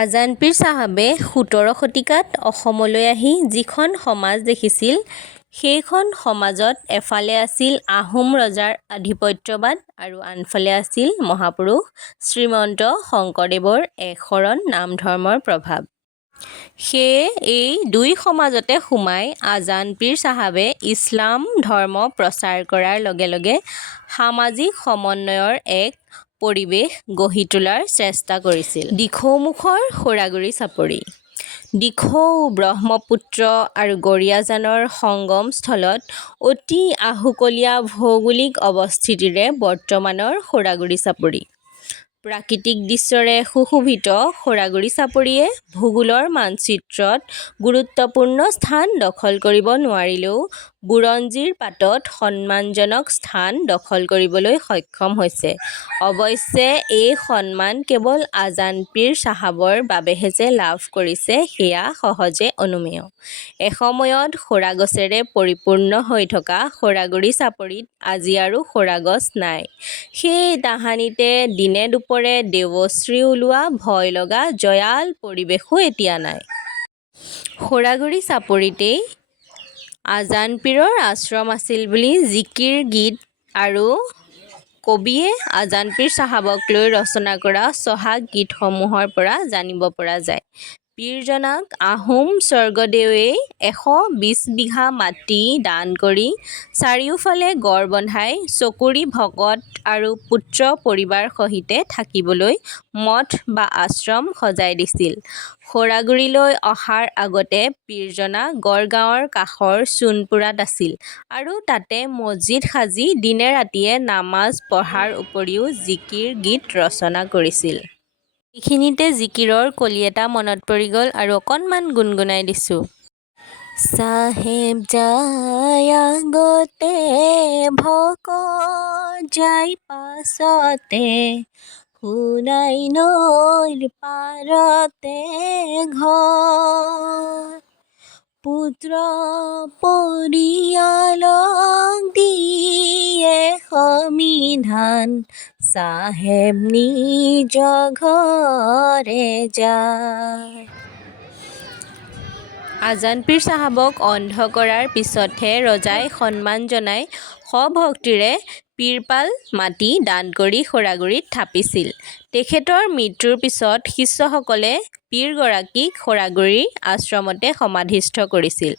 আজান পীৰ চাহাবে ১৭ শতিকাত অসমলৈ আহি যিখন সমাজ দেখিছিল, সেইখন সমাজত এফালে আছিল আহোম ৰজাৰ আধিপত্যবাদ আৰু আনফালে আছিল মহাপুৰুষ শ্ৰীমন্ত শংকৰদেৱৰ একশৰণ নাম ধৰ্মৰ প্ৰভাৱ। সেয়ে এই দুই সমাজতে সোমাই আজান পীৰ চাহাবে ইছলাম ধৰ্ম প্ৰচাৰ কৰাৰ লগে লগে সামাজিক সমন্বয়ৰ এক পৰিৱেশ গঢ়ি তোলাৰ চেষ্টা কৰিছিল। দিখৌমুখৰ সৌৰাগুৰি চাপৰি। দিখৌ, ব্ৰহ্মপুত্ৰ আৰু গড়িয়াজানৰ সংগমস্থলত অতি আহুকলীয়া ভৌগোলিক অৱস্থিতিৰে বৰ্তমানৰ সৌৰাগুৰি চাপৰি। প্ৰাকৃতিক দৃশ্যৰে সুশোভিত সৌৰাগুৰি চাপৰিয়ে ভূগোলৰ মানচিত্ৰত গুৰুত্বপূৰ্ণ স্থান দখল কৰিব নোৱাৰিলেও বুৰঞ্জীৰ পাতত সন্মানজনক স্থান দখল কৰিবলৈ সক্ষম হৈছে। অৱশ্যে এই সন্মান কেৱল আজান পীৰ চাহাবৰ বাবেহে যে লাভ কৰিছে সেয়া সহজে অনুমেয়। এসময়ত সৌৰাগছেৰে পৰিপূৰ্ণ হৈ থকা সৌৰাগুৰি চাপৰিত আজি আৰু সৌৰাগছ নাই। সেই তাহানিতে দিনে দুপৰে দেৱশ্ৰী ওলোৱা ভয় লগা জয়াল পৰিৱেশো এতিয়া নাই। সৌৰাগুৰি চাপৰিতেই আজান পীৰৰ আশ্ৰম আছিল বুলি জিকিৰ গীত আৰু কবিয়ে আজান পীৰ চাহাবক লৈ ৰচনা কৰা চহাগ গীতসমূহৰ পৰা জানিব পৰা যায়। পীৰজনাক আহোম স্বৰ্গদেৱে ১২০ বিঘা মাটি দান কৰি চাৰিওফালে গড় বন্ধাই চকুৰি ভকত আৰু পুত্ৰ পৰিবাৰ সহিতে থাকিবলৈ মঠ বা আশ্ৰম সজাই দিছিল। সৌৰাগুৰিলৈ অহাৰ আগতে পীৰজনা গড়গাঁৱৰ কাষৰ সোণপুৰাত আছিল আৰু তাতে মছজিদ সাজি দিনে ৰাতিয়ে নামাজ পঢ়াৰ উপৰিও জিকিৰ গীত ৰচনা কৰিছিল। এইখিনিতে জিকিৰৰ কলি এটা মনত পৰি গ'ল আৰু অকণমান গুণগুণাই দিছোঁ। চাহেব যায় আগতে ভকত যায় পাছতে, সোণাই নৈৰ পাৰতে ঘৰ, পুত্ৰ পৰিয়ালক দিয়ে সমিধান, চাহেব নিজ ঘৰে যায়। আজান পীৰ চাহাবক অন্ধ কৰাৰ পিছতহে ৰজাই সন্মান জনাই সভক্তিৰে পীৰপাল মাটি দান কৰি সৌৰাগুৰিত থাপিছিল। তেখেতৰ মৃত্যুৰ পিছত শিষ্যসকলে পীৰগৰাকীক সৌৰাগুৰিৰ আশ্ৰমতে সমাধিস্থ কৰিছিল।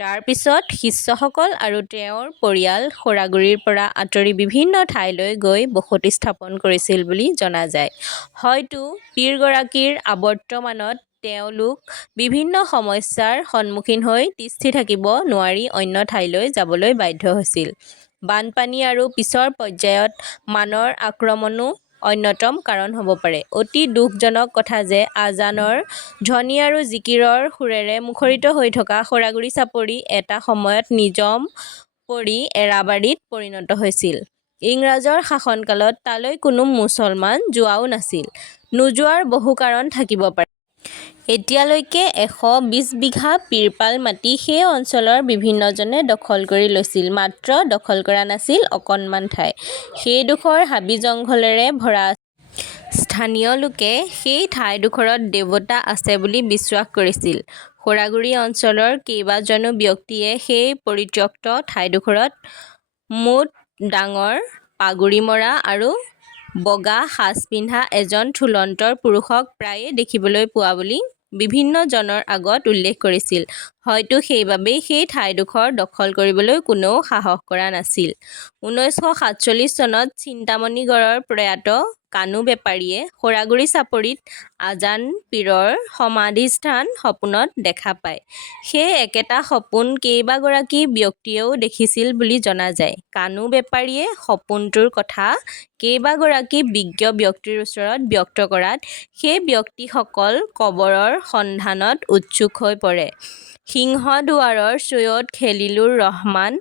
তাৰ পিছত শিষ্যসকল আৰু তেওঁৰ পৰিয়াল সৌৰাগুৰিৰ পৰা আঁতৰি বিভিন্ন ঠাইলৈ গৈ বসতি স্থাপন কৰিছিল বুলি জনা যায়। হয়তো পীৰগৰাকীৰ আৱৰ্তমানত তেওঁলোক বিভিন্ন সমস্যাৰ সন্মুখীন হৈ তিষ্ঠি থাকিব নোৱাৰি অন্য ঠাইলৈ যাবলৈ বাধ্য হৈছিল। বানপানী আৰু পিছৰ পৰ্যায়ত মানৰ আক্ৰমণো অন্যতম কাৰণ হ'ব পাৰে। অতি দুখজনক কথা যে আজানৰ ধ্বনি আৰু জিকিৰৰ সুৰেৰে মুখৰিত হৈ থকা সৌৰাগুৰি চাপৰি এটা সময়ত নিজম পৰি এৰাবাৰীত পৰিণত হৈছিল। ইংৰাজৰ শাসনকালত তালৈ কোনো মুছলমান যোৱাও নাছিল। নোযোৱাৰ বহু কাৰণ থাকিব পাৰে। এতিয়ালৈকে ১২০ বিঘা পীৰপাল মাটি সেই অঞ্চলৰ বিভিন্নজনে দখল কৰি লৈছিল। মাত্ৰ দখল কৰা নাছিল অকণমান ঠাই। সেইডোখৰ হাবি জংঘলেৰে ভৰা আছিল। স্থানীয় লোকে সেই ঠাইডোখৰত দেৱতা আছে বুলি বিশ্বাস কৰিছিল। সৌৰাগুৰি অঞ্চলৰ কেইবাজনো ব্যক্তিয়ে সেই পৰিত্যক্ত ঠাইডোখৰত মুঠ ডাঙৰ পাগুৰি মৰা আৰু বগা সাজ পিন্ধা এজন থুলন্তৰ পুৰুষক প্ৰায়ে দেখিবলৈ পোৱা বুলি বিভিন্ন জনৰ আগত উল্লেখ কৰিছিল। হয়তো সেইবাবেই সেই ঠাইডোখৰ দখল কৰিবলৈ কোনেও সাহস কৰা নাছিল। ১৯৪৭ চনত চিন্তামণিগড়ৰ প্ৰয়াত কানু বেপাৰীয়ে সৌৰাগুৰি চাপৰিত আজান পীৰৰ সমাধিস্থান সপোনত দেখা পায়। সেই একেটা সপোন কেইবাগৰাকী ব্যক্তিয়েও দেখিছিল বুলি জনা যায়। কানু বেপাৰীয়ে সপোনটোৰ কথা কেইবাগৰাকী বিজ্ঞ ব্যক্তিৰ ওচৰত ব্যক্ত কৰাত সেই ব্যক্তিসকল কবৰৰ সন্ধানত উৎসুক হৈ পৰে। সিংহদুৱাৰৰ চৈয়দ খেলিলুৰ ৰহমান,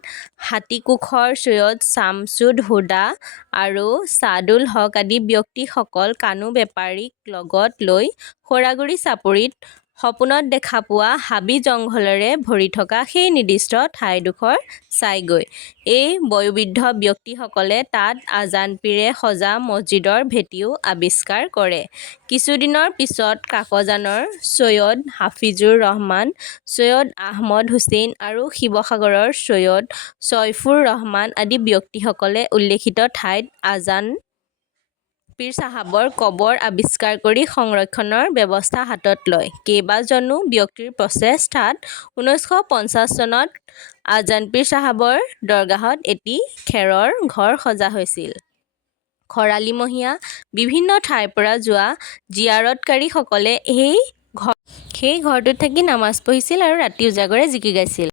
হাতীকোখৰ চৈয়দ ছামছুদ হুদা আৰু ছাদুল হক আদি ব্যক্তিসকল কানু বেপাৰীক লগত লৈ সৌৰাগুৰি চাপৰিত সপোনত দেখা পোৱা হাবি জংঘলেৰে ভৰি থকা সেই নিৰ্দিষ্ট ঠাইডোখৰ চায়গৈ। এই বয়োবৃদ্ধ ব্যক্তিসকলে তাত আজান পীৰে সজা মছজিদৰ ভেটিও আৱিষ্কাৰ কৰে। কিছুদিনৰ পিছত কাকজানৰ চৈয়দ হাফিজুৰ ৰহমান, চৈয়দ আহমদ হুছেইন আৰু শিৱসাগৰৰ চৈয়দ ছয়ফুৰ ৰহমান আদি ব্যক্তিসকলে উল্লেখিত ঠাইত আজান পীৰ চাহাবৰ কবৰ আৱিষ্কাৰ কৰি সংৰক্ষণৰ ব্যৱস্থা হাতত লয়। কেইবাজনো ব্যক্তিৰ প্ৰচেষ্টাত 1950 চনত আজান পীৰ চাহাবৰ দৰগাহত এটি খেৰৰ ঘৰ সজা হৈছিল। খৰালিমহীয়া বিভিন্ন ঠাইৰ পৰা যোৱা জিয়াৰতকাৰীসকলে সেই ঘৰটোত থাকি নামাজ পঢ়িছিল আৰু ৰাতি উজাগৰে জিকিৰ গাইছিল।